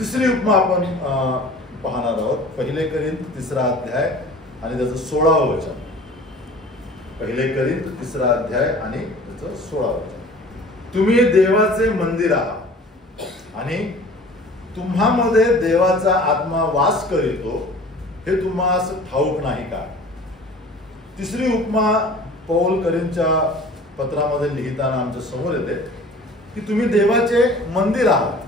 तिसरी उपमा आपण पाहणार आहोत. 1 कोरिन्थ 3 अध्याय आणि त्याचं 16वं वचन. 1 कोरिन्थ 3 अध्याय आणि त्याचं 16वं वचन. तुम्ही देवाचे मंदिर आहात आणि तुम्हामध्ये देवाचा आत्मा वास करीतो हे तुम्हास ठाऊक नाही का? तिसरी उपमा पौल कोरिन्थच्या पत्रामध्ये लिहिताना आमच्या समोर येते की तुम्ही देवाचे मंदिर आहात.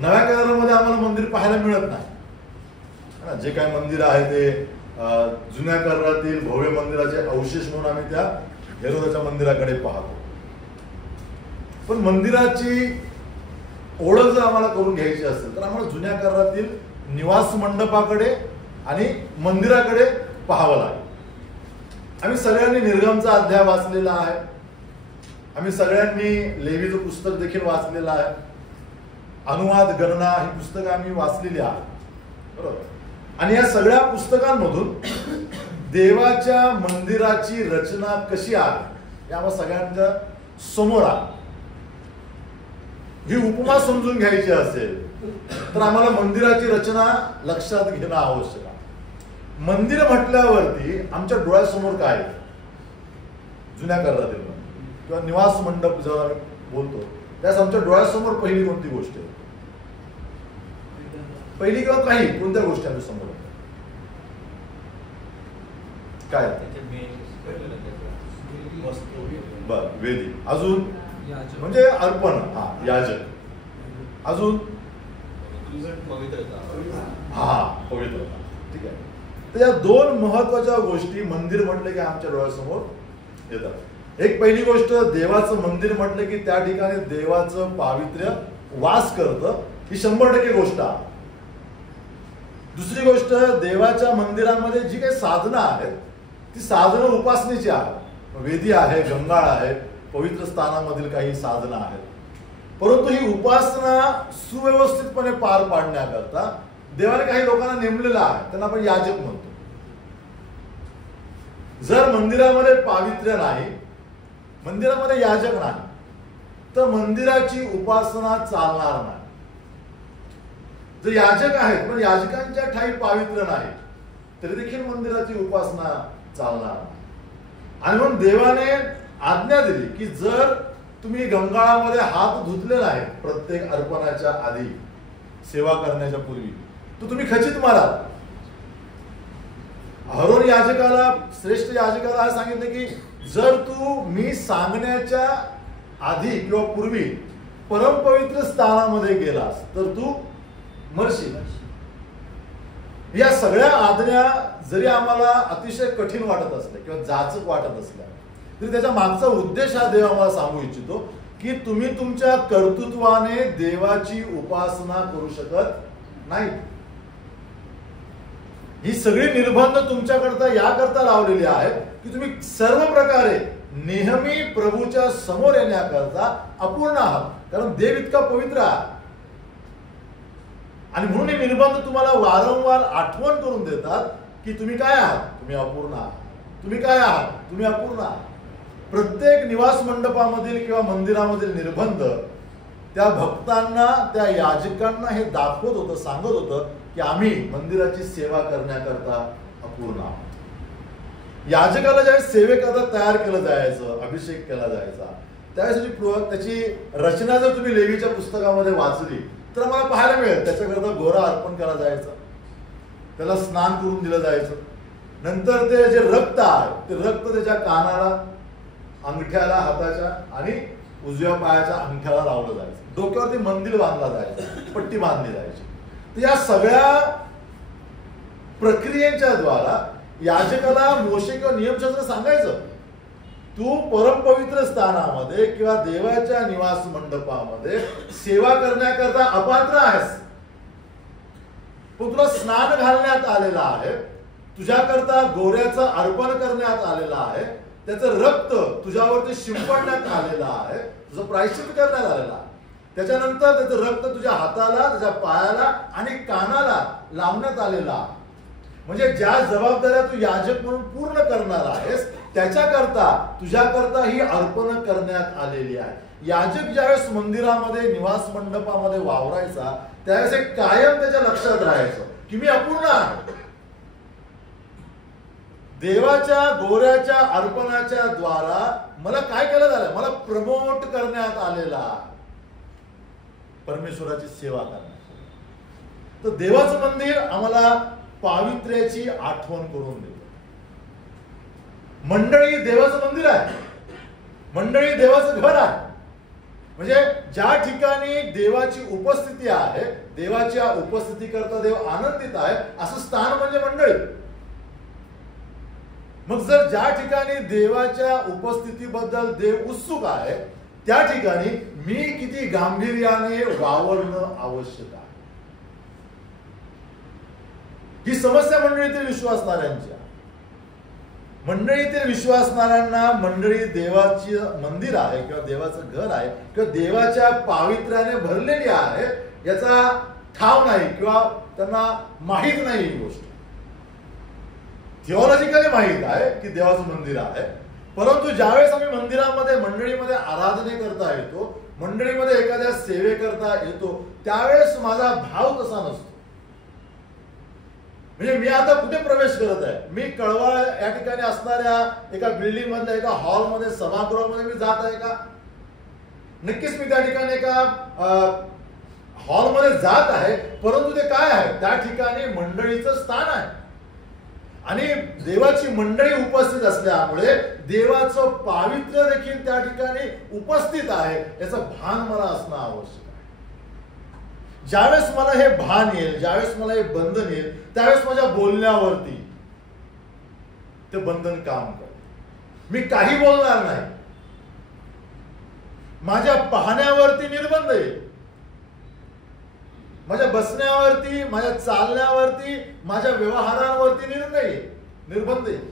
नव्या करारामध्ये आम्हाला मंदिर पाहायला मिळत नाही. जे काय मंदिर आहे ते जुन्या करारातील भव्य मंदिराचे अवशेष म्हणून आम्ही त्या हेरोदाच्या मंदिराकडे पाहतो. पण मंदिराची ओळख जर आम्हाला करून घ्यायची असेल तर आम्हाला जुन्या करारातील निवास मंडपाकडे आणि मंदिराकडे पाहावं लागेल. आम्ही सगळ्यांनी निर्गमचा अध्याय वाचलेला आहे. आम्ही सगळ्यांनी लेवीचं पुस्तक देखील वाचलेलं आहे. अनुवाद गणना ही पुस्तकं आम्ही वाचलेली आहेत, बरोबर. आणि या सगळ्या पुस्तकांमधून देवाच्या मंदिराची रचना कशी आहे हे आम्हाला सगळ्यांच्या समोर आहे. ही उपमा समजून घ्यायची असेल तर आम्हाला मंदिराची रचना लक्षात घेणं आवश्यक आहे. मंदिर म्हटल्यावरती आमच्या डोळ्यासमोर काय आहे? जुन्या करारातील किंवा निवास मंडप जेव्हा आम्ही बोलतो त्यास आमच्या डोळ्यासमोर पहिली कोणती गोष्ट आहे? पहिली किंवा काही कोणत्या गोष्टी आमच्या समोर काय? बर, वेदी. अजून म्हणजे अर्पण, हा, याजक. अजून हा, पवित्रता. ठीक आहे. तर या दोन महत्वाच्या गोष्टी मंदिर म्हटले की आमच्या डोळ्यासमोर येतात. एक पहिली गोष्ट, देवाचं मंदिर म्हटलं की त्या ठिकाणी देवाचं पावित्र्य वास करतं, ही 100% गोष्ट आहे. दुसरी गोष्ट, देवाच्या मंदिरामध्ये जी काही साधनं आहेत ती साधनं उपासनेची आहेत. वेदी आहे, गंगाळ आहे, पवित्र स्थानामधील काही साधनं आहेत. परंतु ही उपासना सुव्यवस्थितपणे पार पाडण्याकरता देवाने काही लोकांना नेमलेलं आहे, त्यांना आपण याजक म्हणतो. जर मंदिरामध्ये पावित्र्य नाही, मंदिरामध्ये याजक नाही, तर मंदिराची उपासना चालणार नाही. जर याजक आहेत पण याजकांच्या ठाई पावित्र्य नाही तरी देखील मंदिराची उपासना चालणार नाही. आणि म्हणून देवाने आज्ञा दिली की जर तुम्ही गंगाळामध्ये हात धुतले नाहीत प्रत्येक अर्पणाच्या आधी, सेवा करण्याच्या पूर्वी, तर तुम्ही खचित माराल. अहरोन याजकाला, श्रेष्ठ याजकाला सांगितलं की जर तू मी सांगण्याच्या आधी किंवा पूर्वी परमपवित्र स्थानामध्ये गेलास तर तू मरशील. या सगळ्या आज्ञा जरी आम्हाला अतिशय कठीण वाटत असल्या किंवा जाचक वाटत असल्या तरी त्याच्या मागचा उद्देश हा देव आम्हाला सांगू इच्छितो की तुम्ही तुमच्या कर्तृत्वाने देवाची उपासना करू शकत नाही. ही सगळी निर्बंध तुमच्याकरता याकरता लावलेली आहेत की तुम्ही सर्व प्रकारे नेहमी प्रभूच्या समोर येण्याकरता अपूर्ण आहात, कारण देव इतका पवित्र आहे. आणि म्हणून हे निर्बंध तुम्हाला वारंवार आठवण करून देतात की तुम्ही काय आहात? तुम्ही अपूर्ण आहात. तुम्ही काय आहात? तुम्ही अपूर्ण आहात. प्रत्येक निवास मंडपामधील किंवा मंदिरामधील निर्बंध त्या भक्तांना, त्या याजकांना हे दाखवत होतं, सांगत होतं की आम्ही मंदिराची सेवा करण्याकरता अपूर्ण आहोत. याजकाला ज्यावेळेस सेवेकरता तयार केलं जायचं, अभिषेक केला जायचा, त्यावेळेस त्याची रचना जर तुम्ही लेवीच्या पुस्तकामध्ये वाचली तर आम्हाला पाहायला मिळेल त्याच्याकरता गोरा अर्पण केला जायचा, त्याला स्नान करून दिलं जायचं. नंतर ते जे रक्त आहे ते रक्त त्याच्या कानाला, अंगठ्याला, हाताच्या आणि उजव्या पायाच्या अंगठ्याला लावलं जायचं. डोक्यावरती मंदिर बांधला जायचं, पट्टी बांधली जायची. तर या सगळ्या प्रक्रियेच्या द्वारा याजकाला मोशे किंवा नियमशास्त्र सांगायचं तू परमपवित्र स्थानामध्ये किंवा देवाच्या निवास मंडपामध्ये सेवा करण्याकरता अपात्र आहेस. पण तुला स्नान घालण्यात आलेला आहे, तुझ्याकरता गोऱ्याचं अर्पण करण्यात आलेलं आहे, त्याचं रक्त तुझ्यावरती शिंपडण्यात आलेलं आहे, तुझं प्रायश्चित्त करण्यात आलेलं आहे. त्याच्यानंतर त्याचं रक्त तुझ्या हाताला, तुझ्या पायाला आणि कानाला लावण्यात आलेलं आहे. म्हणजे ज्या जबाबदाऱ्या तू याजक म्हणून पूर्ण करणार आहेस त्याच्याकरता तुझ्याकरता ही अर्पण करण्यात आलेली आहे. याजक ज्यावेळेस मंदिरामध्ये निवास मंडपामध्ये वावरायचा त्यावेळेस एक कायम त्याच्या लक्षात राहायचं की मी अपूर्ण आहे. देवाच्या गोऱ्याच्या अर्पणाच्या द्वारा मला काय केलं झालं, मला प्रमोट करण्यात आलेला परमेश्वराची सेवा करण्यात. तर देवाचं मंदिर आम्हाला पावित्र्याची आठवण करून देतं. मंडळी देवाचं मंदिर आहे, मंडळी देवाचं घर आहे. म्हणजे ज्या ठिकाणी देवाची उपस्थिती आहे, देवाच्या उपस्थिती करता देव आनंदित आहे असं स्थान म्हणजे मंडळी. मग जर ज्या ठिकाणी देवाच्या उपस्थितीबद्दल देव उत्सुक आहे त्या ठिकाणी मी किती गांभीर्याने वावरणं आवश्यक आहे. ही समस्या मंडळीतील विश्वासणाऱ्यांची. मंडळीतील विश्वासणाऱ्यांना मंडळी देवाची मंदिर आहे किंवा देवाचं घर आहे किंवा देवाच्या पावित्र्याने भरलेली आहे याचा ठाव नाही किंवा त्यांना माहीत नाही. ही गोष्ट थिओलॉजिकली माहीत आहे की देवाचं मंदिर आहे, परंतु ज्यावेळेस आम्ही मंदिरामध्ये मंडळीमध्ये आराधने करता येतो, मंडळीमध्ये एखाद्या सेवे करता येतो त्यावेळेस माझा भाव तसा नसतो. म्हणजे मी आता कुठे प्रवेश करत आहे, मी कळवळ या ठिकाणी असणाऱ्या एका बिल्डिंग मधल्या एका हॉलमध्ये सभागृहामध्ये मी जात आहे का? नक्कीच मी त्या ठिकाणी एका हॉलमध्ये जात आहे, परंतु ते काय आहे, त्या ठिकाणी मंडळीचं स्थान आहे आणि देवाची मंडळी उपस्थित असल्यामुळे देवाचं पावित्र्य देखील त्या ठिकाणी उपस्थित आहे याचं भान मला असणं आवश्यक आहे. ज्यावेळेस मला हे भान येईल, ज्यावेळेस मला हे बंधन येईल, त्यावेळेस माझ्या बोलण्यावरती ते बंधन काम करेल. मी काही बोलणार नाही, माझ्या पाहण्यावरती निर्बंध येईल, माझ्या बसण्यावरती, माझ्या चालण्यावरती, माझ्या व्यवहारांवरती निर्बंध येईल.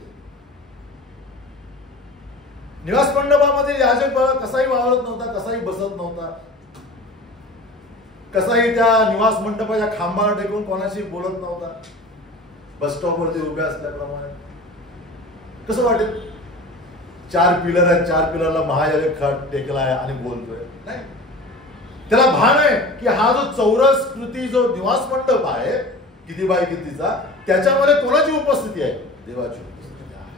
निवास मंडपामध्ये याजक कसाही वावरत नव्हता, कसाही बसत नव्हता, कसाही त्या निवास मंडपाच्या खांबावर टेकून कोणाशी बोलत नव्हता. बस स्टॉपवरती उभ्या असल्याप्रमाणे कसं वाटेल, 4 पिलर आहेत, 4 पिलरला महायाजक खाट टेकलाय आणि बोलतोय. नाही, त्याला भान आहे की हा जो चौरस कृती जो निवास मंडप आहे किती बाय कितीचा, त्याच्यामध्ये कोणाची उपस्थिती आहे, देवाची उपस्थिती आहे.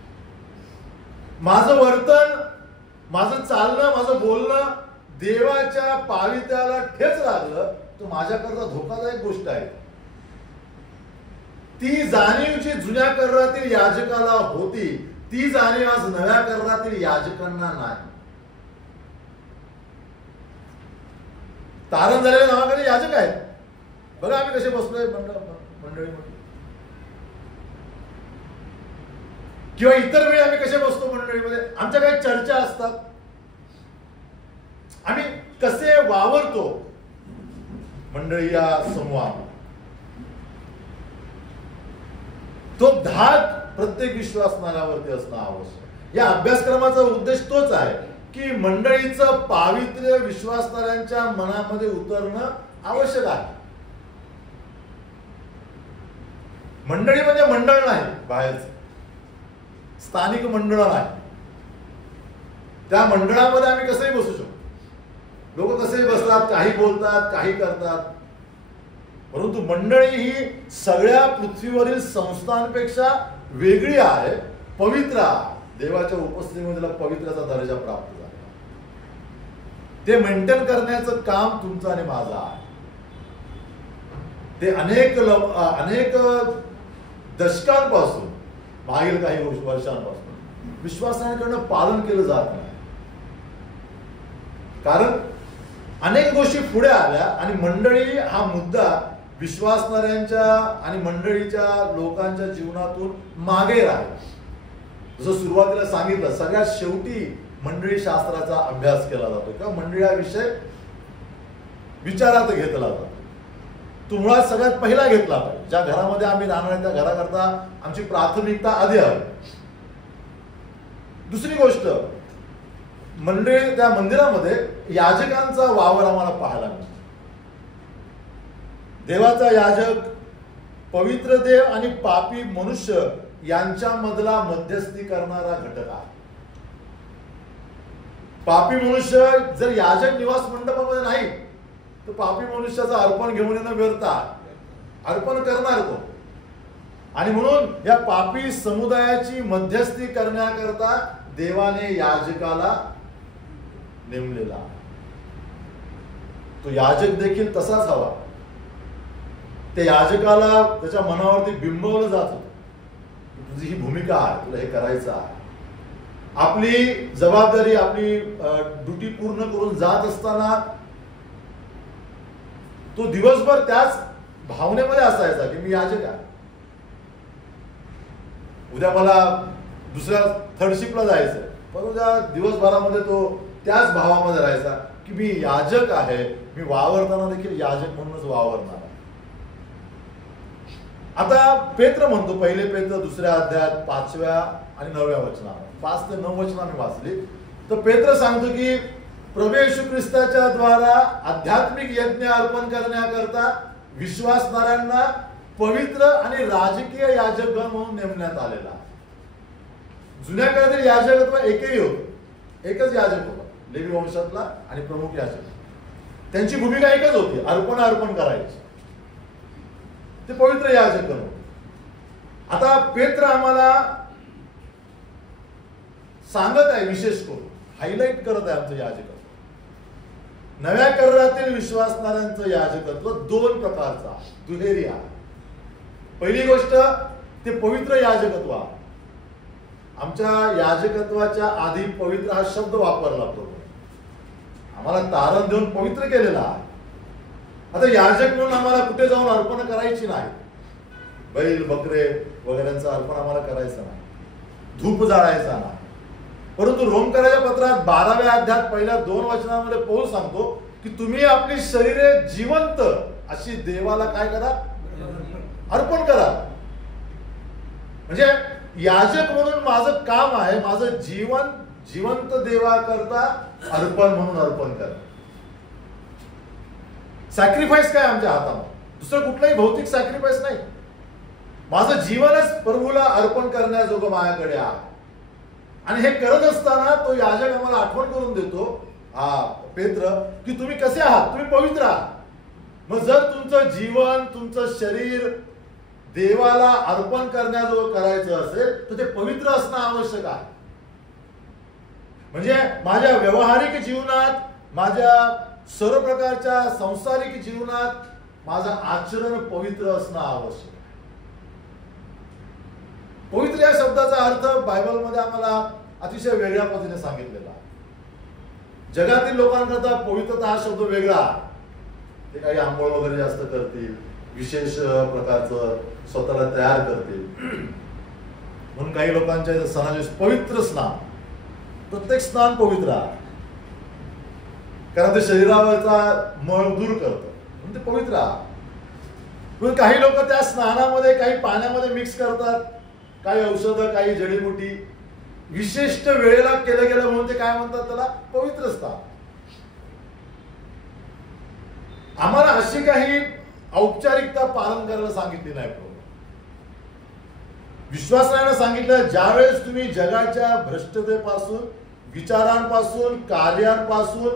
माझं वर्तन, माझं चालणं, माझं बोलणं देवाच्या पावित्र्याला ठेच लागलं तर माझ्याकरता धोकादायक गोष्ट आहे. ती जाणीव जी जुन्या करारातील याजकाला होती ती जाणीव आज नव्या करारातील याजकांना नाही. तारण झालेल्या नावाखाली याजक आहेत. बघा आम्ही कसे बसलोय मंडळीमध्ये, किंवा इतर वेळी आम्ही कसे बसतो मंडळीमध्ये. आमच्या काही चर्चा असतात, आम्ही कसे वावरतो मंडळी या समूहात, तो धाक प्रत्येक विश्वासणाऱ्यावरती असणं आवश्यक. या अभ्यासक्रमाचा उद्देश तोच आहे की मंडळीचं पावित्र्य विश्वासणाऱ्यांच्या मनामध्ये उतरणं आवश्यक आहे. मंडळी म्हणजे मंडळ नाही, बाहेरचं स्थानिक मंडळ नाही. त्या मंडळामध्ये आम्ही कसंही बसू शकतो, लोक कसेही बसतात, काही बोलतात, काही करतात, परंतु मंडळी ही सगळ्या पृथ्वीवरील संस्थांपेक्षा वेगळी आहे, पवित्र आहे. देवाच्या उपस्थितीमध्ये त्याला पवित्राचा दर्जा प्राप्त झाला. ते मेंटेन करण्याचं काम तुमचं आणि माझं आहे. ते अनेक दशकांपासून, मागील काही वर्षांपासून विश्वासाकडनं पालन केलं जात नाही. कारण अनेक गोष्टी पुढे आल्या आणि मंडळी हा मुद्दा विश्वासणाऱ्यांच्या आणि मंडळीच्या लोकांच्या जीवनातून मागे राहिला. जसं सुरुवातीला सांगितलं, सगळ्यात शेवटी मंडळी शास्त्राचा अभ्यास केला जातो किंवा मंडळी हा विषय विचारात घेतला जातो. तो मुळात सगळ्यात पहिला घेतला पाहिजे. ज्या घरामध्ये आम्ही राहणार त्या घराकरता आमची प्राथमिकता आधी आहे. दुसरी गोष्ट, मंडळी त्या मंदिरामध्ये याजकांचा वावर आम्हाला पाहायला मिळतो. देवाचा याजक पवित्र देव आणि पापी मनुष्य यांच्यामधला मध्यस्थी करणारा घटक आहे. पापी मनुष्य जर याजक निवास मंडपामध्ये नाही तर पापी मनुष्याचं अर्पण घेऊन येणं व्यर्थ आहे. अर्पण करणार तो. आणि म्हणून या पापी समुदायाची मध्यस्थी करण्याकरता देवाने याजकाला नेमलेला. तो याजक देखील तसाच हवा. त्या याजकाला त्याच्या मनावरती बिंबवलं जात होतं, तुझी ही भूमिका आहे, तुला हे करायचं आहे. आपली जबाबदारी, आपली ड्युटी पूर्ण करून जात असताना तो दिवसभर त्याच भावनेमध्ये असायचा की मी याजक आहे. उद्या मला दुसऱ्या थर्ड शिफ्टला जायचं, पण उद्या दिवसभरामध्ये तो त्याच भावामध्ये राहायचा की मी याजक आहे, मी वावरताना देखील याजक म्हणूनच वावरणार आहे. आता पेत्र म्हणतो, पहिले पेत्र दुसऱ्या अध्यायात 5व्या आणि 9व्या वचनावर, 5 ते 9 वचन आम्ही वाचली, तर पेत्र सांगतो की प्रभू येशू ख्रिस्ताच्या द्वारा आध्यात्मिक यज्ञ अर्पण करण्याकरता विश्वासणाऱ्यांना पवित्र आणि राजकीय याजकगण म्हणून नेमण्यात आलेला. जुन्या काळातील याजकत्व एकही होतं, एकच याजक होता, लेवी वंशातला आणि प्रमुख याजक. त्यांची भूमिका एकच होती, अर्पण करायची. ते पवित्र याजकगण होते. आता पेत्र आम्हाला सांगत आहे, विशेष करून हायलाइट करत आहे आमचं याजकत्व. नव्या करारातील विश्वासणाऱ्यांचं याजकत्व 2 प्रकारचं आहे, दुहेरी आहे. पहिली गोष्ट, ते पवित्र याजकत्व आहे. आमच्या याजकत्वाच्या आधी पवित्र हा शब्द वापरला प्रभू, आम्हाला तारण देऊन पवित्र केलेला आहे. आता याजक म्हणून आम्हाला कुठे जाऊन अर्पण करायची नाही, बैल बकरे वगैरेंचं अर्पण आम्हाला करायचं नाही, धूप जाळायचा नाही. परंतु रोमकराच्या पत्रात 12व्या अध्यायात पहिल्या 2 वचनांमध्ये पौल सांगतो की तुम्ही आपली शरीरे जिवंत अशी देवाला काय करा, अर्पण करा. म्हणजे याजक म्हणून माझं काम आहे, माझं जीवन जिवंत देवाकरता अर्पण म्हणून अर्पण करा. सॅक्रिफाईस काय आमच्या हातामध्ये, दुसरं कुठलाही भौतिक सॅक्रिफाईस नाही. माझं जीवनच प्रभूला अर्पण करण्याजोगं माझ्याकडे आहे. आणि हे करत असताना तो याजक आम्हाला आठवण करून देतो, पेत्र, की तुम्ही कसे आहात, तुम्ही पवित्र आहात. मग जर तुमचं जीवन, तुमचं शरीर देवाला अर्पण करण्याजोगं करायचं असेल तर ते पवित्र असणं आवश्यक आहे. म्हणजे माझ्या व्यावहारिक जीवनात, माझ्या सर्व प्रकारच्या सांसारिक जीवनात माझं आचरण पवित्र असणं आवश्यक आहे. पवित्र या शब्दाचा अर्थ बायबलमध्ये आम्हाला अतिशय वेगळ्या पद्धतीने सांगितलेला आहे. जगातील लोकांकरता पवित्रता हा शब्द वेगळा. ते काही आंघोळ वगैरे जास्त करतील, विशेष प्रकारचं स्वतःला तयार करतील, म्हणून काही लोकांच्या सणाचे पवित्र स्नान, प्रत्येक स्नान पवित्र आहे, कारण ते शरीरावरचा मळ दूर करतं, म्हणून ते पवित्र आहे. काही लोक त्या स्नानामध्ये काही पाण्यामध्ये मिक्स करतात, काही औषधं, काही जडीबुटी, विशिष्ट वेळेला केलं गेलं म्हणून ते काय म्हणतात, त्याला पवित्र स्नान. आम्हाला अशी काही औपचारिकता पालन करायला सांगितली नाही. विश्वासाने सांगितलं, ज्यावेळेस तुम्ही जगाच्या भ्रष्टतेपासून, विचारांपासून, कार्यांपासून,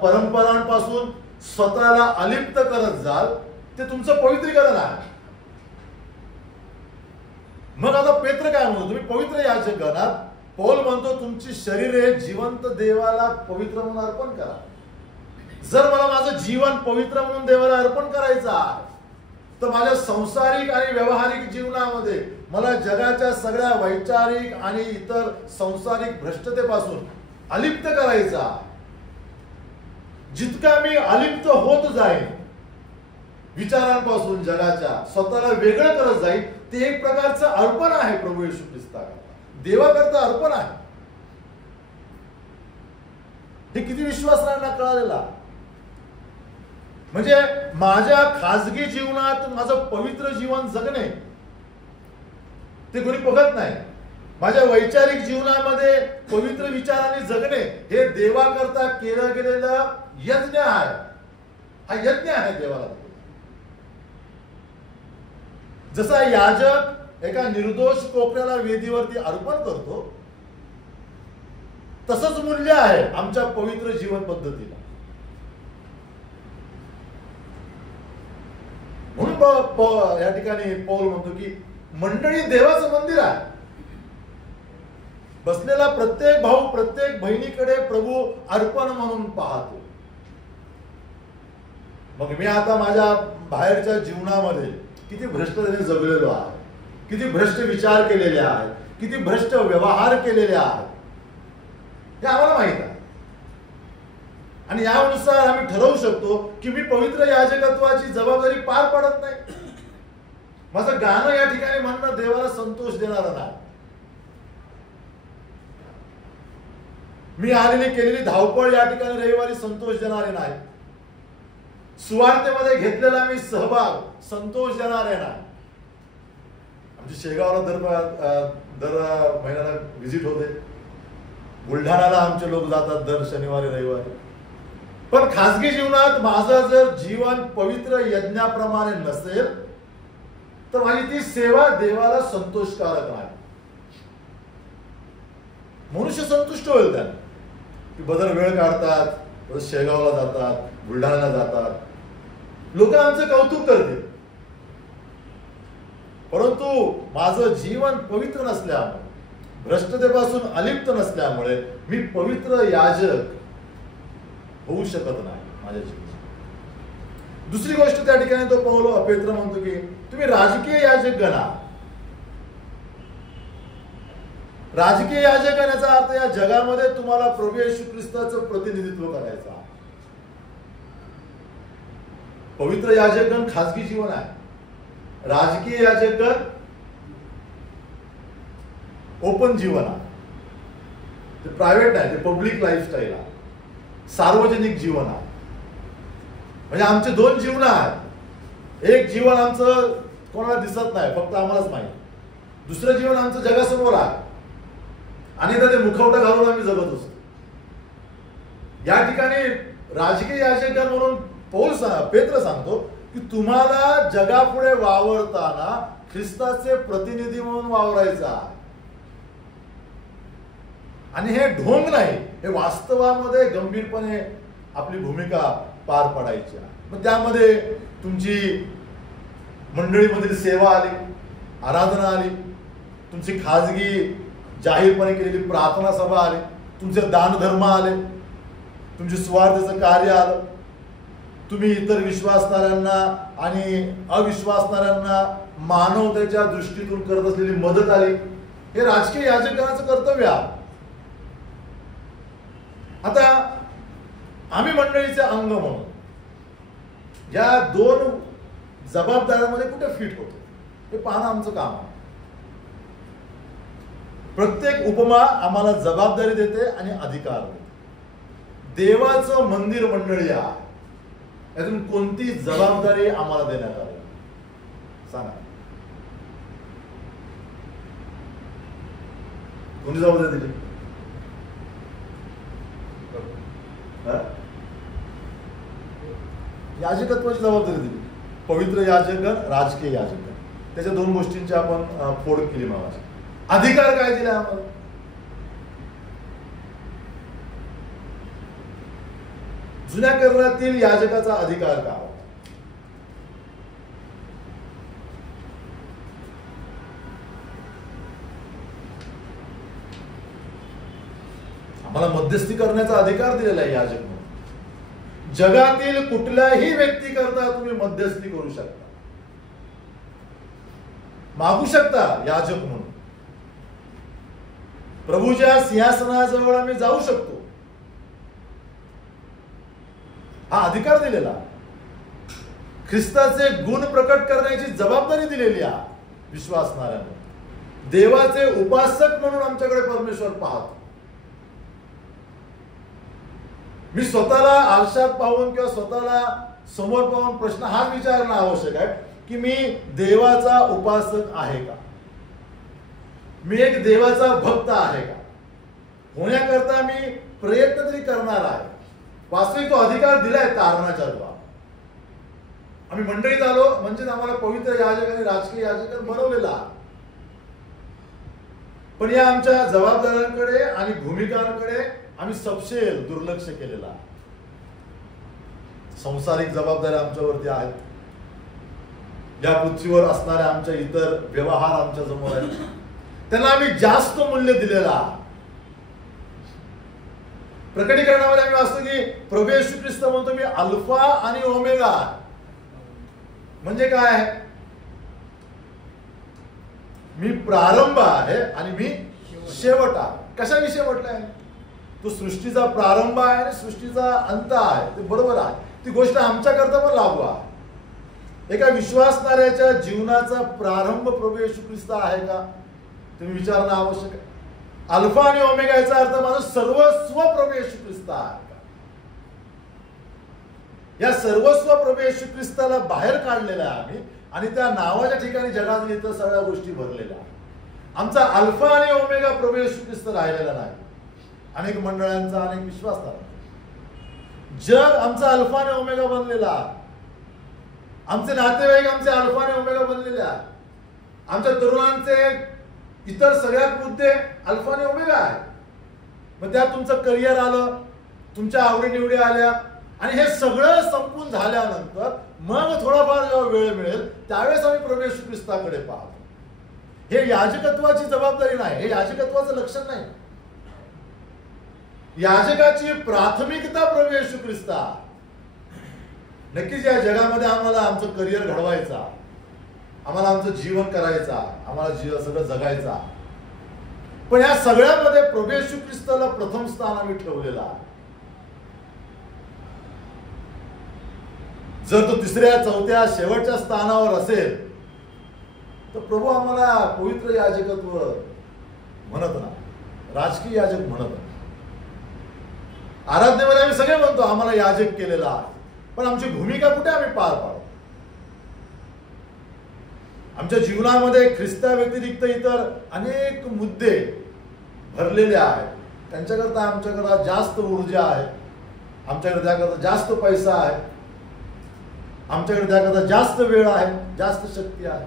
परंपरांपासून स्वतःला अलिप्त करत जाल, ते तुमचं पवित्रीकरण आहे. मग आता पेत्र काय म्हणतो, तुम्ही पवित्र याजक गणात. पौल म्हणतो तुमची शरीरे जिवंत देवाला पवित्र म्हणून अर्पण करा. जर मला माझं जीवन पवित्र म्हणून देवाला अर्पण करायचं आहे तर माझ्या संसारिक आणि व्यावहारिक जीवनामध्ये मला जगाच्या सगळ्या वैचारिक आणि इतर संसारिक भ्रष्टतेपासून अलिप्त करायचा. जितका मी अलिप्त होत जाईन विचारांपासून, जगाच्या, स्वतःला वेगळं करत जाईल, ते एक प्रकारचं अर्पण आहे प्रभू येशू ख्रिस्ताकरता, देवाकरता अर्पण आहे. हे किती विश्वासांना कळालेला. म्हणजे माझ्या खाजगी जीवनात माझं पवित्र जीवन जगणे ते कोणी बघत नाही. माझ्या वैचारिक जीवनामध्ये पवित्र विचारांनी जगणे हे देवाकरता केलं गेलेलं यज्ञ आहे. हा यज्ञ आहे देवाला. जसा याजक एका निर्दोष कोकऱ्याला वेदीवरती अर्पण करतो, तसंच मूल्य आहे आमच्या पवित्र जीवन पद्धतीला. म्हणून या ठिकाणी पौल म्हणतो की मंडळी देवाचं मंदिर आहे. बसलेला प्रत्येक भाऊ प्रत्येक बहिणीकडे प्रभू अर्पण म्हणून पाहतो. मग मी आता माझ्या बाहेरच्या जीवनामध्ये किती भ्रष्टतेने जगलेलो आहे, किती भ्रष्ट विचार केलेले आहेत, किती भ्रष्ट व्यवहार केलेले आहेत, हे आम्हाला माहित आहे. आणि यानुसार आम्ही ठरवू शकतो की मी पवित्र याजकत्वाची जबाबदारी पार पाडत नाही. माझं गाणं या ठिकाणी म्हणणं देवाला संतोष देणारं नाही. मी आलेली केलेली धावपळ या ठिकाणी रविवारी संतोष देणारे नाही. सुवार्तेमध्ये घेतलेला मी सहभाग संतोष देणारे नाही. आमची शेगावला दर महिन्याला व्हिजिट होते. बुलढाण्याला आमचे लोक जातात दर शनिवारी रविवारी. पण खासगी जीवनात माझं जर जीवन पवित्र यज्ञाप्रमाणे नसेल तर माझी ती सेवा देवाला संतोषकारक नाही. मनुष्य संतुष्ट होईल त्याने की बदल वेळ काढतात, शेगावला जातात, बुलढाण्याला जातात, लोक आमचं कौतुक करतील. परंतु माझं जीवन पवित्र नसल्यामुळे, भ्रष्टतेपासून अलिप्त नसल्यामुळे मी पवित्र याजक होऊ शकत नाही माझ्या जीवनात. दुसरी गोष्ट त्या ठिकाणी तो पौल पेत्र म्हणतो की तुम्ही राजकीय याजक गणा. राजकीय याजक याचा अर्थ या जगामध्ये तुम्हाला प्रभू येशू ख्रिस्ताचं प्रतिनिधित्व करायचं आहे. पवित्र याजकगण खासगी जीवन आहे. राजकीय याजकगण ओपन जीवन आहे. ते प्रायव्हेट नाही, ते पब्लिक लाईफस्टाईल आहे, सार्वजनिक जीवन आहे. म्हणजे आमचे दोन जीवन आहेत. एक जीवन आमचं कोणाला दिसत नाही, फक्त आम्हालाच माहिती. दुसरं जीवन आमचं जगासमोर आहे आणि ते मुखवटा घालून आम्ही जगत असतो. या ठिकाणी राजकीय याजक म्हणून पेत्र सांगतो की तुम्हाला जगापुढे वावरताना ख्रिस्ताचे प्रतिनिधी म्हणून वावरायचा आहे. आणि हे ढोंग नाही, हे वास्तवामध्ये गंभीरपणे आपली भूमिका पार पाडायची आहे. मग त्यामध्ये तुमची मंडळीमधील सेवा आली, आराधना आली, तुमची खाजगी जाहीरपणे केलेली प्रार्थना सभा आली, तुमचे दानधर्म आले, तुमचे स्वार्थाचं कार्य आलं, तुम्ही इतर विश्वासणाऱ्यांना आणि अविश्वासणाऱ्यांना मानवतेच्या दृष्टीतून करत असलेली मदत आली. हे राजकीय याजकांचं कर्तव्य आहे. आता आम्ही मंडळीचे अंग म्हणून या दोन जबाबदाऱ्यांमध्ये कुठे फिट होतो हे पाहणं आमचं काम आहे. प्रत्येक उपमा आम्हाला जबाबदारी देते आणि अधिकार देते. देवाचं मंदिर मंडळी आहे, यातून कोणती जबाबदारी आम्हाला देण्यात आली सांगा? कोणती जबाबदारी दिली? याजकत्वाची जबाबदारी दिली. पवित्र याजकगण, राजकीय याजकगण, त्याच्या दोन गोष्टींची आपण फोड केली. मागाची अधिकार काय दिले आम्हाला? जुन्या करारातील याजकाचा अधिकार काय होता? आम्हाला मध्यस्थी करण्याचा अधिकार दिलेला आहे याजक म्हणून. जगातील कुठल्याही व्यक्ती करता तुम्ही मध्यस्थी करू शकता, मागू शकता याजक म्हणून. प्रभूच्या सिंहासनाजवळ आम्ही जाऊ शकतो, हा अधिकार दिलेला. ख्रिस्ताचे गुण प्रकट करण्याची जबाबदारी दिलेली आहे विश्वासणाऱ्यांना. देवाचे उपासक म्हणून आमच्याकडे परमेश्वर पाहतो. मी स्वतःला आरशात पाहून किंवा स्वतःला समोर पाहून प्रश्न हा विचारणं आवश्यक आहे की मी देवाचा उपासक आहे का? मी एक देवाचा भक्त आहे का? होण्याकरता मी प्रयत्न तरी करणार आहे. वास्तविक तो अधिकार दिलाय तारणाच्या द्वारा. आम्ही मंडळीत आलो म्हणजे आम्हाला पवित्र याजक आणि राजकीय याजक बनवलेला. पण या आमच्या जबाबदाऱ्यांकडे आणि भूमिकांकडे आम्ही सपशेल दुर्लक्ष केलेला. संसारिक जबाबदाऱ्या आमच्यावरती आहेत, या पृथ्वीवर असणारे आमच्या इतर व्यवहार आमच्या समोर आहेत, त्यांना आम्ही जास्त मूल्य दिलेला. प्रकटीकरणामध्ये आम्ही वाचतो की प्रभू येशू ख्रिस्त म्हणतो मी अल्फा आणि ओमेगा. म्हणजे काय? मी प्रारंभ आहे आणि मी शेवट आहे. कशाविषयी म्हटलंय? तो सृष्टीचा प्रारंभ आहे आणि सृष्टीचा अंत आहे. ते बरोबर आहे. ती गोष्ट आमच्याकरता पण लागू आहे. एका विश्वासणाऱ्याच्या जीवनाचा प्रारंभ प्रभू येशू ख्रिस्त आहे का? तुम्ही विचारणं आवश्यक आहे. अल्फा आणि ओमेगा याचा अर्थ माझं सर्वस्व प्रभू येशू ख्रिस्त आहे का? या सर्वस्व प्रभू येशू ख्रिस्ताला बाहेर काढलेलं आहे आम्ही, आणि त्या नावाच्या ठिकाणी जगात इतर सगळ्या गोष्टी भरलेल्या. आमचा अल्फा आणि ओमेगा प्रभू येशू ख्रिस्त राहिलेला नाही. अनेक मंडळांचा, अनेक विश्वासांचा जग आमचा अल्फा आणि ओमेगा बनलेला. आमचे नातेवाईक आमचे अल्फा आणि ओमेगा बनलेले आहेत. आमच्या तरुणांचे इतर सगळ्यात मुद्दे अल्फा आणि ओमेगा आहे. मग त्यात तुमचं करिअर आलं, तुमच्या आवडीनिवडी आल्या, आणि हे सगळं संपून झाल्यानंतर मग थोडाफार जेव्हा वेळ मिळेल त्यावेळेस आम्ही प्रभू येशू ख्रिस्ताकडे पाहतो. हे याजकत्वाची जबाबदारी नाही, हे याजकत्वाचं लक्षण नाही. याजकाची प्राथमिकता प्रभू येशू ख्रिस्त. नक्कीच या जगामध्ये आम्हाला आमचं करिअर घडवायचा, आम्हाला आमचं जीवन करायचा, आम्हाला सगळं जगायचा, पण या सगळ्यामध्ये प्रभू येशू ख्रिस्ताला प्रथम स्थान आम्ही ठेवलेलं आहे. जर तो तिसऱ्या, चौथ्या, शेवटच्या स्थानावर असेल तर प्रभू आम्हाला पवित्र याजकत्व म्हणत ना, राजकीय याजक म्हणत ना. आराधनेमध्ये आम्ही सगळे म्हणतो आम्हाला याजक केलेला आहे, पण आमची भूमिका कुठे आम्ही पार पाडतो? आमच्या जीवनामध्ये ख्रिस्ता व्यतिरिक्त इतर अनेक मुद्दे भरलेले आहेत. त्यांच्याकरता आमच्याकडे जास्त ऊर्जा आहे, आमच्याकडे त्याकरता जास्त पैसा आहे, आमच्याकडे त्याकरता जास्त वेळ आहे, जास्त शक्ती आहे.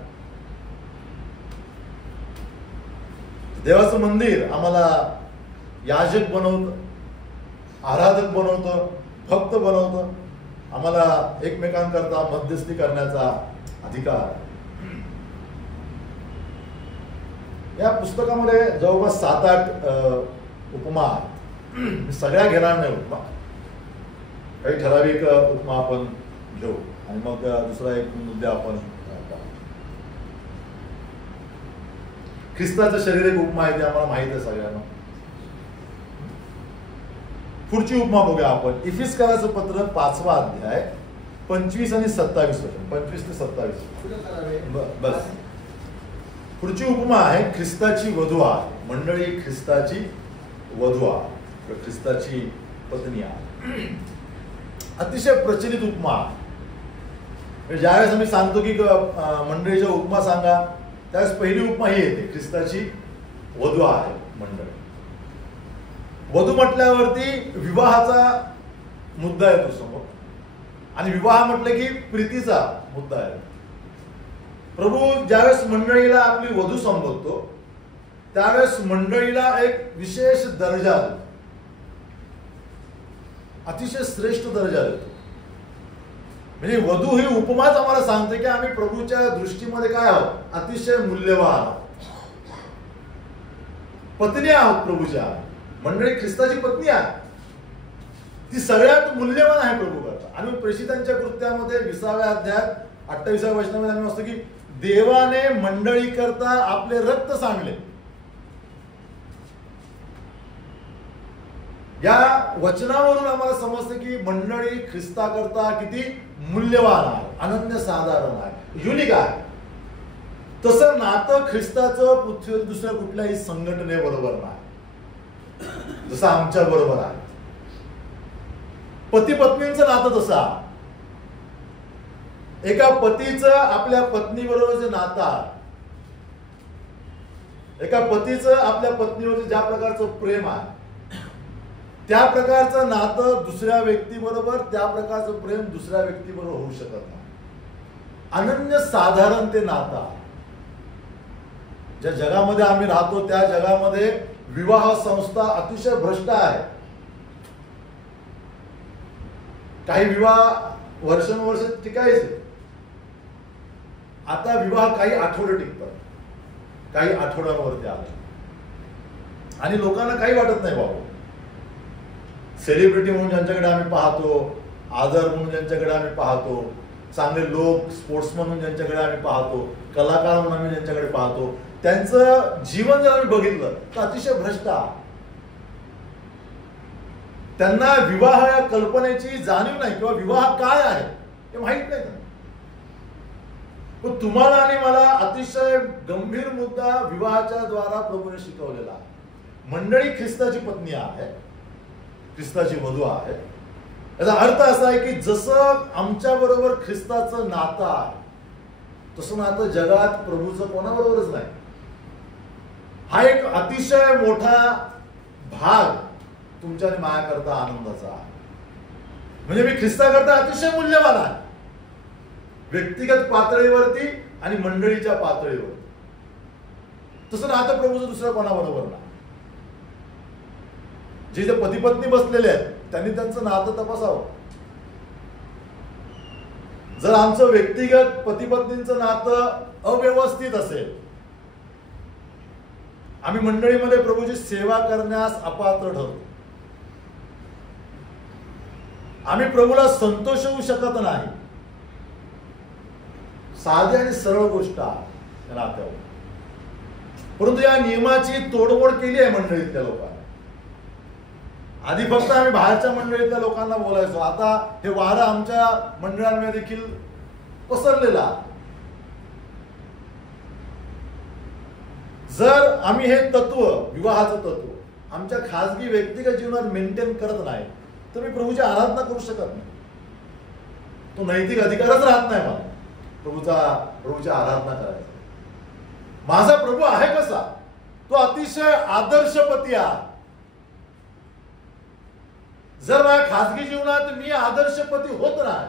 देवाचं मंदिर आम्हाला याजक बनवतं, आराधक बनवतं, भक्त बनवतं. आम्हाला एकमेकांकरता मध्यस्थी करण्याचा अधिकार. या पुस्तकामध्ये जवळपास 7-8 उपमा आहेत. सगळ्या घेणार नाही उपमा, काही ठराविक उपमा आपण घेऊ आणि मग दुसरा एक मुद्दे आपण. ख्रिस्ताचं शरीर एक उपमा आहे, ते आम्हाला माहित आहे सगळ्यांना. पुढची उपमा बघूया आपण. इफिसकराचं पत्र 5वा अध्याय 25 आणि 27 वचन. 25 ते 27 बस. पुढची उपमा आहे ख्रिस्ताची वधू आहे. मंडळी ख्रिस्ताची वधू आहे, ख्रिस्ताची पत्नी आहे. अतिशय प्रचलित उपमा. ज्यावेळेस आम्ही सांगतो की मंडळीच्या उपमा सांगा, त्यावेळेस पहिली उपमा ही येते, ख्रिस्ताची वधू आहे मंडळी. वधू म्हटल्यावरती विवाहाचा मुद्दा येतो समोर, आणि विवाह म्हटलं की प्रीतीचा मुद्दा आहे. प्रभू ज्यावेळेस मंडळीला आपली वधू संबोधतो त्यावेळेस मंडळीला एक विशेष दर्जा देतो, अतिशय श्रेष्ठ दर्जा देतो. म्हणजे वधू ही उपमाच आम्हाला सांगते की आम्ही प्रभूच्या दृष्टीमध्ये काय आहोत? अतिशय मूल्यवान आहोत, पत्नी आहोत प्रभूच्या. मंडळी ख्रिस्ताची पत्नी आहे, ती सगळ्यात मूल्यवान आहे प्रभू करता. आणि प्रेषितांच्या कृत्यामध्ये 20व्या अध्यायात 28व्या वचनामध्ये आम्ही वाचतो की देवाने मंडळी करता आपले रक्त सांडले. या वचनावरून आम्हाला समजते की मंडळी ख्रिस्ता करता किती मूल्यवान आहे, अनन्य साधारण आहे, युनिक आहे. तसं नातं ख्रिस्ताचं पृथ्वीवर दुसऱ्या कुठल्याही संघटनेबरोबर नाही, जसं आमच्या बरोबर आहे. पती पत्नींचं नातं तसं आहे. एका पतीचं आपल्या पत्नीबरोबरचं नातं आहे, एका पतीचं आपल्या पत्नीवर ज्या प्रकारचं प्रेम आहे त्या प्रकारचं नातं दुसऱ्या व्यक्तीबरोबर, त्या प्रकारचं प्रेम दुसऱ्या व्यक्तीबरोबर होऊ शकत नाही. अनन्य साधारण ते नातं. ज्या जगामध्ये आम्ही राहतो त्या जगामध्ये विवाह संस्था अतिशय भ्रष्ट आहे. काही विवाह वर्षानुवर्ष टिकायचे, आता विवाह काही आठवडे टिकतात, काही आठवड्यांवरती आले आणि लोकांना काही वाटत नाही बाबा. सेलिब्रिटी म्हणून ज्यांच्याकडे आम्ही पाहतो, आदर म्हणून ज्यांच्याकडे आम्ही पाहतो, चांगले लोक स्पोर्ट्समन म्हणून ज्यांच्याकडे आम्ही पाहतो, कलाकार म्हणून आम्ही ज्यांच्याकडे पाहतो, त्यांचं जीवन जर आम्ही बघितलं तर अतिशय भ्रष्ट आहे. त्यांना विवाह या कल्पनेची जाणीव नाही किंवा विवाह काय आहे हे माहित नाही. पण तुम्हाला आणि मला अतिशय गंभीर मुद्दा विवाहाच्या द्वारा प्रभूने शिकवलेला आहे. मंडळी ख्रिस्ताची पत्नी आहे, ख्रिस्ताची वधू आहे. याचा अर्थ असा आहे की जसं आमच्या बरोबर ख्रिस्ताचं नातं आहे तसं नातं जगात प्रभूचं कोणाबरोबरच नाही. हा एक अतिशय मोठा भाग तुमच्या आणि माझ्याकरता आनंदाचा आहे. म्हणजे मी ख्रिस्ताकरता अतिशय मूल्यवान आहे, व्यक्तिगत पातळीवरती आणि मंडळीच्या पातळीवर. तसं नातं प्रभूचं दुसऱ्या कोणाबरोबर नाही. जे पती पत्नी बसलेले आहेत त्यांनी त्यांचं नातं तपासावं. जर आमचं व्यक्तिगत पती पत्नींचं नातं अव्यवस्थित असेल, आम्ही मंडळीमध्ये प्रभूची सेवा करण्यास अपात्र ठरतो, आम्ही प्रभूला संतोष होऊ शकत नाही. साधी आणि सरळ गोष्ट आहे नात्यावर. परंतु या नियमाची तोडमोड केली आहे मंडळीतल्या लोकांनी. आधी फक्त आम्ही बाहेरच्या मंडळीतल्या लोकांना बोलायचो, आता हे वारं आमच्या मंडळांमध्ये देखील पसरलेला. जर आम्ही हे तत्व, विवाहाचं तत्व आमच्या खाजगी व्यक्तिगत जीवनात मेंटेन करत नाही तर मी प्रभूची आराधना करू शकत नाही. तो नैतिक अधिकारच राहत नाही मला प्रभूची आराधना करायचा. माझा प्रभू आहे कसा? तो अतिशय आदर्श पती आहे. जर माझ्या खाजगी जीवनात मी आदर्श पती होत नाही,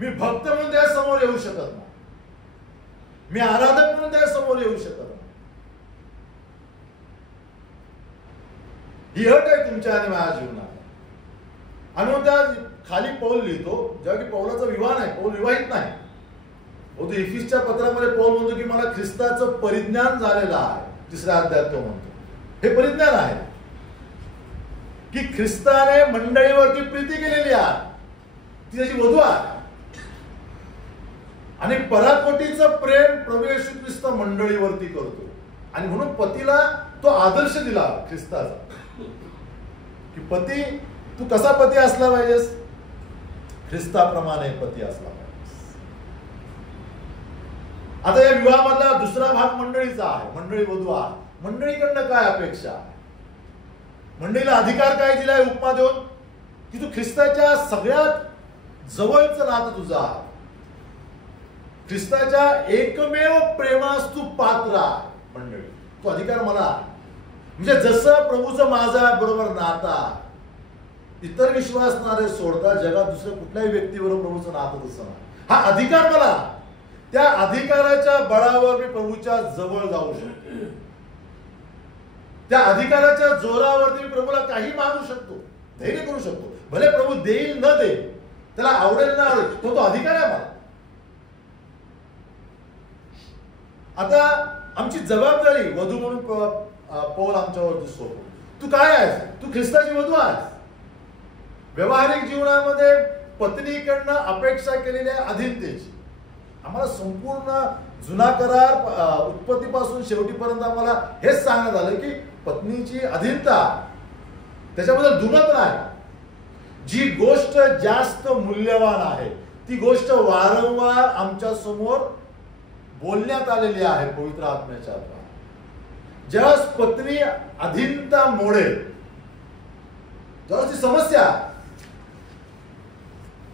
मी भक्त म्हणून त्या समोर येऊ शकत नाही, मी आराधक म्हणून त्या समोर येऊ शकत नाही. ही अट आहे तुमच्या आणि माझ्या जीवनात. आणि त्या खाली पौल लिहितो, जेव्हा की पौलाचा विवाह नाही, पौल विवाहित नाही. इफिसच्या पत्रामध्ये पौल म्हणतो की मला ख्रिस्ताचं परिज्ञान झालेलं आहे. 3ऱ्या अध्यायात तो म्हणतो हे परिज्ञान आहे की ख्रिस्ताने मंडळीवरती प्रीती केलेली आहे, ती त्याची वधू आहे. आणि पराकोटीचं प्रेम प्रभू येशू ख्रिस्त मंडळीवरती करतो. आणि म्हणून पतीला तो आदर्श दिला ख्रिस्ताचा की पती तू कसा पती असला पाहिजेस? ख्रिस्ताप्रमाणे पती असला पाहिजे. आता या विवाहामधला दुसरा भाग मंडळीचा आहे, मंडळी वधू आहे. मंडळीकडनं काय अपेक्षा आहे? मंडळीला अधिकार काय दिलाय उपमा देऊन की तू ख्रिस्ताच्या सगळ्यात जवळचं नातं तुझं आहे, ख्रिस्ताच्या एकमेव प्रेमास तू पात्र आहे. मंडळी तो अधिकार मला, म्हणजे जसं प्रभूचं माझा बरोबर नाता इतर विश्वासणारे सोडता जगात दुसऱ्या कुठल्याही व्यक्तीबरोबर प्रभूचं नातं तसं नाही. हा अधिकार मला, त्या अधिकाराच्या बळावर मी प्रभूच्या जवळ जाऊ शकतो. त्या अधिकाराच्या जोरावरती मी प्रभूला काही मागू शकतो, धैर्य करू शकतो. भले प्रभू देईल न दे, त्याला आवडेल ना आवडेल, तो अधिकार आहे मला. आता आमची जबाबदारी वधू म्हणून पौल आमच्यावरती सोपवतो. तू काय आहेस? तू ख्रिस्ताची वधू आहेस. व्यावहारिक जीवनामध्ये पत्नीकडनं अपेक्षा केलेल्या अधीनतेची आम्हाला संपूर्ण जुना करार उत्पत्तीपासून शेवटीपर्यंत आम्हाला हेच सांगण्यात आलं की पत्नीची अधीनता, त्याच्याबद्दल दुमत नाही. जी गोष्ट जास्त मूल्यवान आहे ती गोष्ट वारंवार आमच्या समोर बोलण्यात आलेली आहे पवित्र आत्म्याच्या द्वारे. जेव्हा पत्नी अधीनता मोडेल, जेव्हा ती समस्या,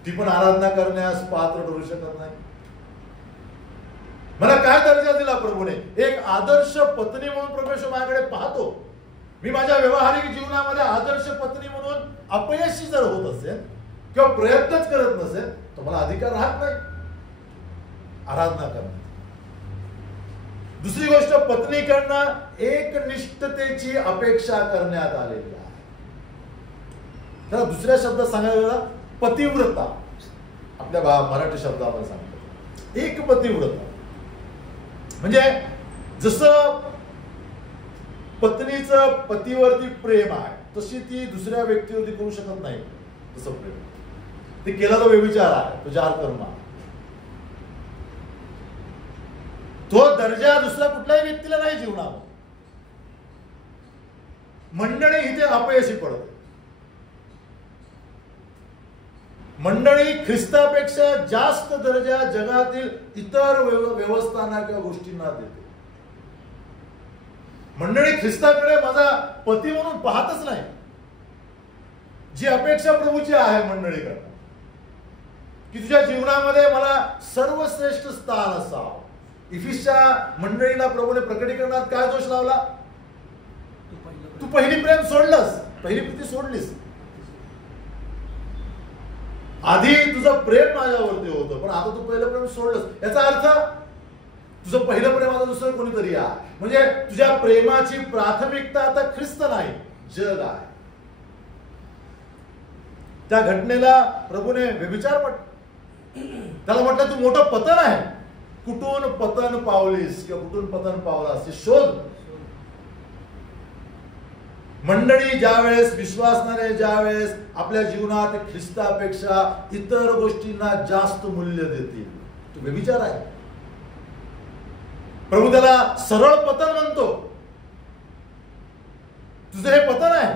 ती पण आराधना करण्यास पात्र ठरू शकत नाही. मला काय दर्जा दिला प्रभूने? एक आदर्श पत्नी म्हणून प्रभू माझ्याकडे पाहतो. मी माझ्या व्यावहारिक जीवनामध्ये आदर्श पत्नी म्हणून अपयशी जर होत असेल किंवा प्रयत्नच करत नसेल तर मला अधिकार राहत नाही आराधना करण्याचा. दुसरी गोष्ट, पत्नीकडनं एकनिष्ठतेची अपेक्षा करण्यात आलेली आहे. त्याला दुसऱ्या शब्दात सांगायला गेला पतिव्रता. आपल्या मराठी शब्दामध्ये सांगतो एक पतिव्रता. म्हणजे जसं पत्नीचं पतीवरती प्रेम आहे तशी ती दुसऱ्या व्यक्तीवरती करू शकत नाही. तसं प्रेम ते केला तो व्यभिचार आहे, तो जार कर्म आहे. तो दर्जा दुसऱ्या कुठल्याही व्यक्तीला नाही जीवनावर. मंडळी इथे अपयशी पडते. मंडळी ख्रिस्तापेक्षा जास्त दर्जा जगातील इतर व्यवस्थांना किंवा गोष्टींना देते. मंडळी ख्रिस्ताकडे माझा पती म्हणून पाहतच नाही. जी अपेक्षा प्रभूची आहे मंडळीकडे की तुझ्या जीवनामध्ये मला सर्वश्रेष्ठ स्थान असावं. इफिसच्या मंडळीला प्रभूने प्रकटीकरणात काय दोष लावला? तू पहिली प्रेम सोडलंस, पहिली प्रीती सोडलीस. आधी तुझं प्रेम माझ्यावरती होतं पण आता तू पहिलं प्रेम सोडलंस. याचा अर्थ तुझं पहिलं प्रेम आता दुसरं कोणीतरी आहे. म्हणजे तुझ्या प्रेमाची प्राथमिकता आता ख्रिस्त नाही, जग आहे. त्या घटनेला प्रभूने व्यभिचार त्याला म्हटलं तू मोठं पतन आहे. कुठून पतन पावलीस किंवा कुठून पतन पावलास हे शोध. मंडळी ज्यावेळेस विश्वासणारे ज्यावेळेस आपल्या जीवनात ख्रिस्तापेक्षा इतर गोष्टींना जास्त मूल्य देतील, तो व्यभिचार आहे. प्रभू त्याला सरळ पतन म्हणतो. तुझं हे पतन आहे.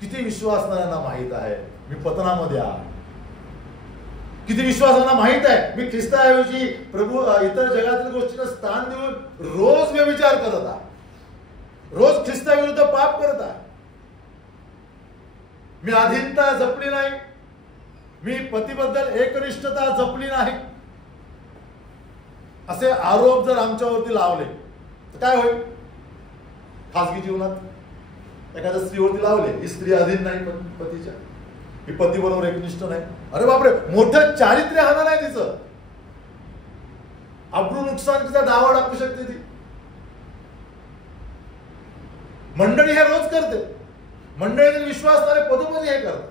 किती विश्वासणाऱ्यांना माहित आहे मी पतनामध्ये आहे. किती विश्वासांना माहित आहे मी ख्रिस्ताऐवजी प्रभू इतर जगातील गोष्टींना स्थान देऊन रोज व्यभिचार करत आहे, रोज ख्रिस्ताविरुद्ध पाप करत आहे. मी अधीनता जपली नाही, मी पतीबद्दल एकनिष्ठता जपली नाही, असे आरोप जर आमच्यावरती लावले तर काय होईल? खासगी जीवनात एखाद्या स्त्रीवरती लावले, ही स्त्री अधीन नाही पतीच्या, ही पती बरोबर एकनिष्ठ नाही, अरे बापरे मोठं चारित्र्य हाना नाही तिचं, अब्रू नुकसान तिचा दावा टाकू शकते ती. मंडळी हे रोज करते. मंडळीतील विश्वासणारे पदोपदी हे करतात.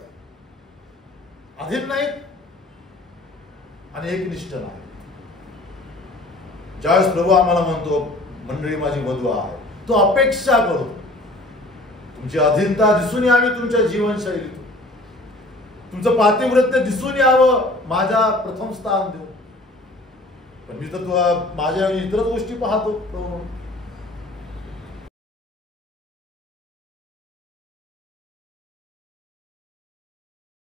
अधीन नाहीत आणि एकनिष्ठ नाही. ज्यावेळेस प्रभू आम्हाला म्हणतो मंडळी माझी वधू आहे, तो अपेक्षा करतो तुमची अधीनता दिसून यावी तुमच्या जीवनशैलीतून, तुमचं पातिव्रत्य दिसून यावं माझ्या प्रथम स्थान देऊ. पण मी तर माझ्या इतरच गोष्टी पाहतो प्रभू